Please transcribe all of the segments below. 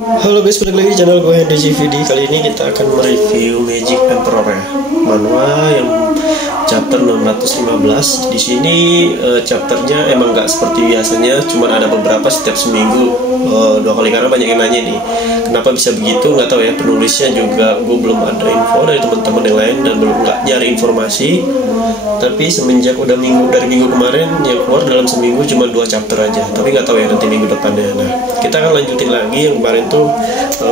Halo guys, balik lagi di channel gue DJVD. Kali ini kita akan mereview Magic Emperor ya, manhwa yang chapter 615. Di sini chapternya emang nggak seperti biasanya, cuman ada beberapa setiap seminggu 2 kali, karena banyak yang nanya nih kenapa bisa begitu. Nggak tahu ya, penulisnya juga gue belum ada info dari teman-teman yang lain dan belum nggak nyari informasi. Tapi semenjak udah dari minggu kemarin yang keluar dalam seminggu cuma 2 chapter aja, tapi nggak tahu ya nanti minggu depannya. Nah, kita akan lanjutin lagi yang kemarin tuh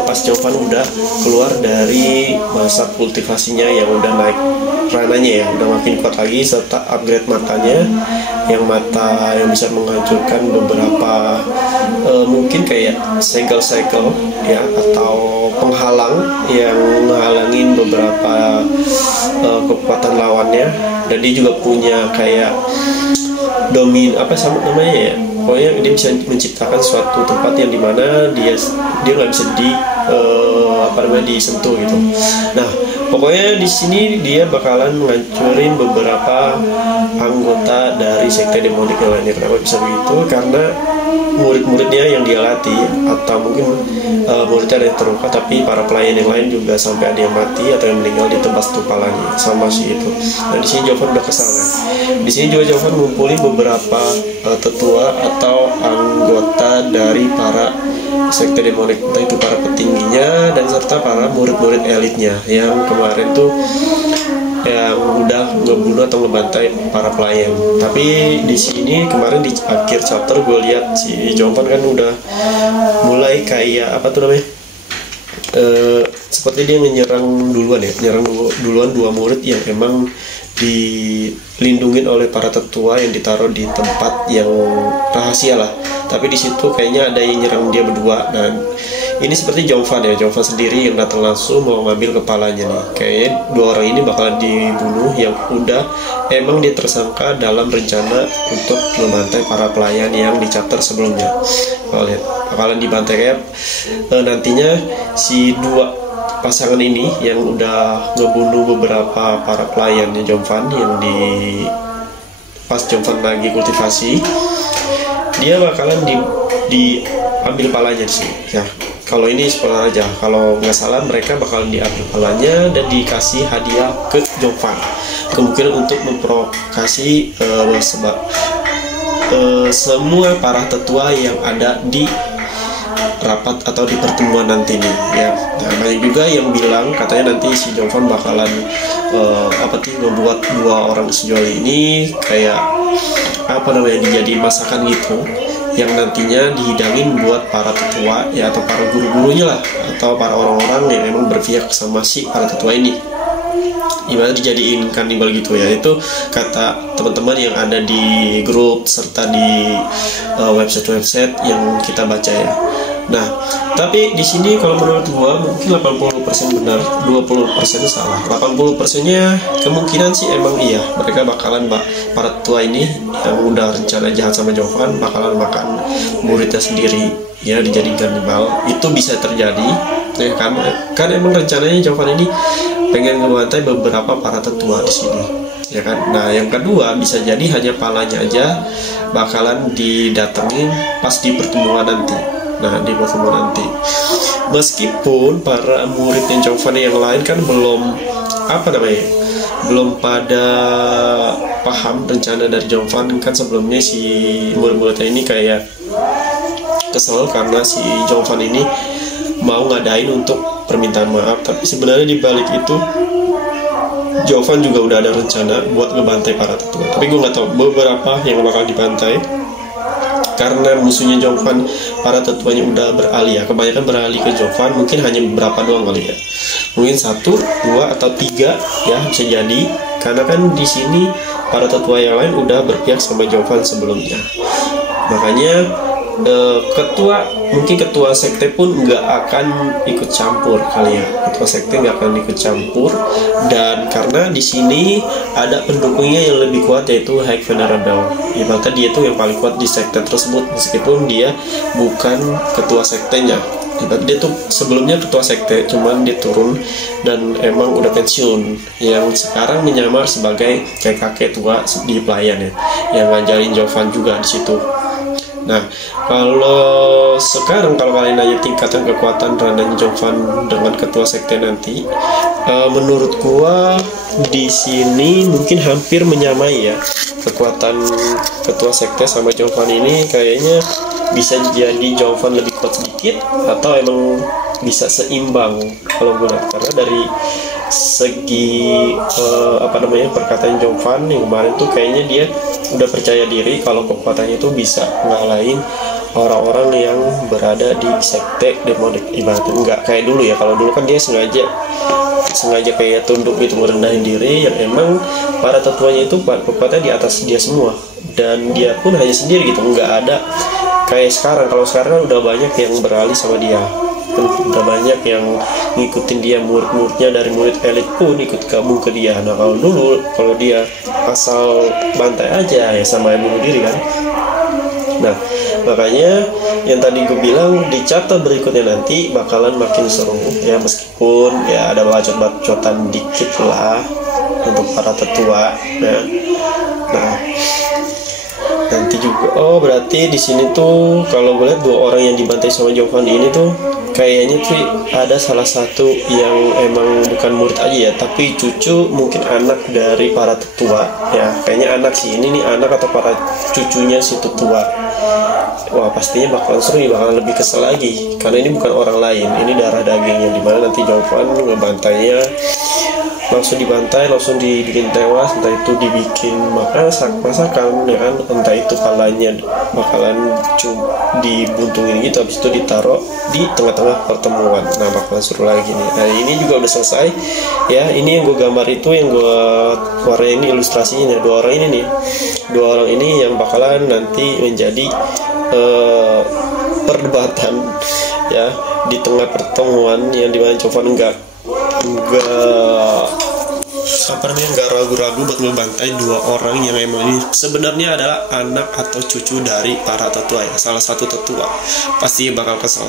pas Jovan udah keluar dari masa kultivasinya yang udah naik rananya ya, udah makin kuat lagi, serta upgrade matanya, yang mata yang bisa menghancurkan beberapa mungkin kayak segel-segel ya, atau penghalang yang menghalangin beberapa kekuatan lawannya. Dan dia juga punya kayak apa sama namanya ya, pokoknya dia bisa menciptakan suatu tempat yang dimana dia nggak bisa disentuh gitu. Nah, pokoknya di sini dia bakalan ngancurin beberapa anggota dari sekte demonik yang lainnya. Kenapa bisa begitu? Karena murid-muridnya yang dia latih, atau mungkin muridnya ada yang terluka, tapi para pelayan yang lain juga sampai ada yang mati atau yang meninggal ditebas kepalanya sama si itu. Nah, di sini Jovan udah kesal kan. Di sini juga Jovan ngumpulin beberapa tetua atau anggota dari para sekte demonik, entah itu para petingginya dan serta para murid-murid elitnya yang kemarin tuh yang udah ngebunuh atau ngebantai para pelayan. Tapi di sini kemarin di akhir chapter gue lihat si Jovan kan udah mulai kayak apa tuh namanya, seperti dia menyerang duluan ya, duluan 2 murid yang emang dilindungin oleh para tetua yang ditaruh di tempat yang rahasia lah. Tapi di situ kayaknya ada yang nyerang dia berdua. Nah, ini seperti Jovan ya, Jovan sendiri yang datang langsung mau ngambil kepalanya nih. Kayaknya 2 orang ini bakalan dibunuh, yang udah emang dia tersangka dalam rencana untuk membantai para pelayan yang di chapter sebelumnya. Kalau lihat bakalan dibantai kayak nantinya si 2 pasangan ini yang udah ngebunuh beberapa para pelayannya Jovan yang pas Jovan lagi kultivasi, dia bakalan diambil palanya sih ya. Kalau ini spoiler aja, kalau nggak salah mereka bakalan diambil palanya dan dikasih hadiah ke Jovan, kemungkinan untuk memprovokasi semua para tetua yang ada di rapat atau di pertemuan nanti nih ya. Nah, banyak juga yang bilang katanya nanti si Jovan bakalan ngebuat 2 orang sejoli ini kayak dijadiin masakan gitu, yang nantinya dihidangin buat para tetua ya, atau para guru-gurunya lah, atau para orang-orang yang emang berpihak sama si para tetua ini, gimana dijadiin kanibal gitu ya. Itu kata teman-teman yang ada di grup serta di website-website yang kita baca ya. Nah, tapi di sini kalau menurut gua mungkin 80% benar, 20% salah. 80%-nya kemungkinan sih emang iya, mereka bakalan para tua ini yang udah rencana jahat sama Jovan bakalan makan muridnya sendiri ya, dijadikan kanibal. Itu bisa terjadi ya, kan emang rencananya Jovan ini pengen ngebantai beberapa para tetua di sini ya kan. Nah, yang kedua bisa jadi hanya palanya aja bakalan didatengin pas di pertemuan nanti. Nah, di pertemuan nanti, meskipun para muridnya Jovan yang lain kan belum pada paham rencana dari Jovan kan. Sebelumnya si murid-muridnya ini kayak kesel karena si Jovan ini mau ngadain untuk permintaan maaf, tapi sebenarnya di balik itu Jovan juga udah ada rencana buat ngebantai para tetua. Tapi gue nggak tahu beberapa yang bakal dibantai karena musuhnya Jovan, para tetuanya udah beralih ya, kebanyakan beralih ke Jovan. Mungkin hanya beberapa doang kali ya, mungkin 1, 2 atau 3 ya, bisa jadi. Karena kan di sini para tetua yang lain udah berpihak sama Jovan sebelumnya. Makanya ketua sekte pun nggak akan ikut campur kali ya. Ketua sekte nggak akan ikut campur, dan karena di sini ada pendukungnya yang lebih kuat, yaitu High Venerable. Ibaratnya dia tuh yang paling kuat di sekte tersebut, meskipun dia bukan ketua sektenya. Ibaratnya dia tuh sebelumnya ketua sekte, cuman dia turun dan emang udah pensiun, yang sekarang menyamar sebagai kayak kakek tua di pelayan ya, yang ngajarin Jovan juga di situ. Nah, kalau sekarang kalau kalian nanya tingkatan kekuatan Raden Jovan dengan ketua sekte nanti, menurut gua di sini mungkin hampir menyamai ya. Kekuatan ketua sekte sama Jovan ini kayaknya bisa jadi Jovan lebih kuat sedikit atau emang bisa seimbang kalau gue lihat, karena dari segi perkataan Jovan yang kemarin tuh kayaknya dia udah percaya diri kalau kekuatannya itu bisa ngalahin orang-orang yang berada di sekte demonik. Ibaratnya enggak kayak dulu ya, kalau dulu kan dia sengaja kayak tunduk gitu, merendahin diri, yang emang para tetuanya itu kekuatannya di atas dia semua, dan dia pun hanya sendiri gitu, nggak ada kayak sekarang. Kalau sekarang udah banyak yang beralih sama dia, udah banyak yang ngikutin dia, murid-muridnya dari murid elit pun ikut gabung ke dia. Nah kalau dulu, kalau dia asal bantai aja ya sama yang bunuh diri kan. Nah makanya yang tadi gue bilang di chapter berikutnya nanti bakalan makin seru ya, meskipun ya ada bacot-bacotan dikit lah untuk para tetua. Nah nanti juga berarti di sini tuh kalau gue lihat 2 orang yang dibantai sama Jovan ini tuh kayaknya tuh ada salah satu yang emang bukan murid aja ya, tapi cucu, mungkin anak dari para tetua ya. Kayaknya anak sih ini nih, anak atau para cucunya si tetua. Wah pastinya bakalan seru, bakalan lebih kesel lagi karena ini bukan orang lain, ini darah dagingnya, dimana nanti Jovan ngebantainya langsung dibantai, langsung dibikin tewas, entah itu dibikin masakan ya kan, entah itu palanya bakalan dibuntungin gitu, habis itu ditaruh di tengah-tengah pertemuan. Nah bakalan seru lagi nih. Nah ini juga udah selesai ya, ini yang gue gambar itu, yang gue warna ini ilustrasinya, 2 orang ini nih, 2 orang ini yang bakalan nanti menjadi perdebatan ya di tengah pertemuan, yang dimana Jovan enggak ragu-ragu buat ngebantai 2 orang yang emang ini sebenarnya adalah anak atau cucu dari para tetua ya, salah satu tetua. Pasti bakal kesel.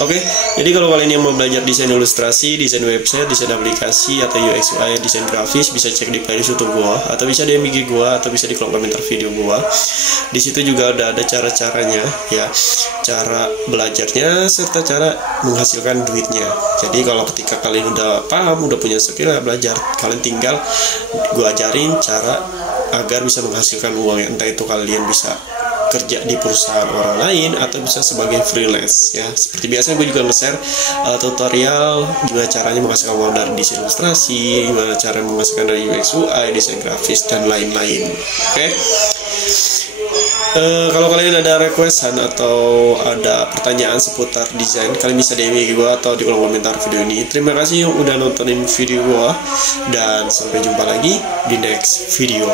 Oke, jadi kalau kalian yang mau belajar desain ilustrasi, desain website, desain aplikasi atau UX UI, desain grafis, bisa cek di playlist YouTube gua, atau bisa di MG gua, atau bisa di kolom komentar video gua. Di situ juga ada cara-caranya ya, cara belajarnya serta cara menghasilkan duitnya. Jadi kalau ketika kalian udah paham, udah punya skill ya belajar, kalian tinggal gue ajarin cara agar bisa menghasilkan uang, entah itu kalian bisa kerja di perusahaan orang lain atau bisa sebagai freelance ya. Seperti biasanya gue juga nge-share tutorial gimana caranya menghasilkan uang dari desain ilustrasi, gimana cara menghasilkan dari UX UI, desain grafis, dan lain-lain. Oke. Kalau kalian ada requestan atau ada pertanyaan seputar desain, kalian bisa DM gue atau di kolom komentar video ini. Terima kasih yang udah nontonin video gue, dan sampai jumpa lagi di next video.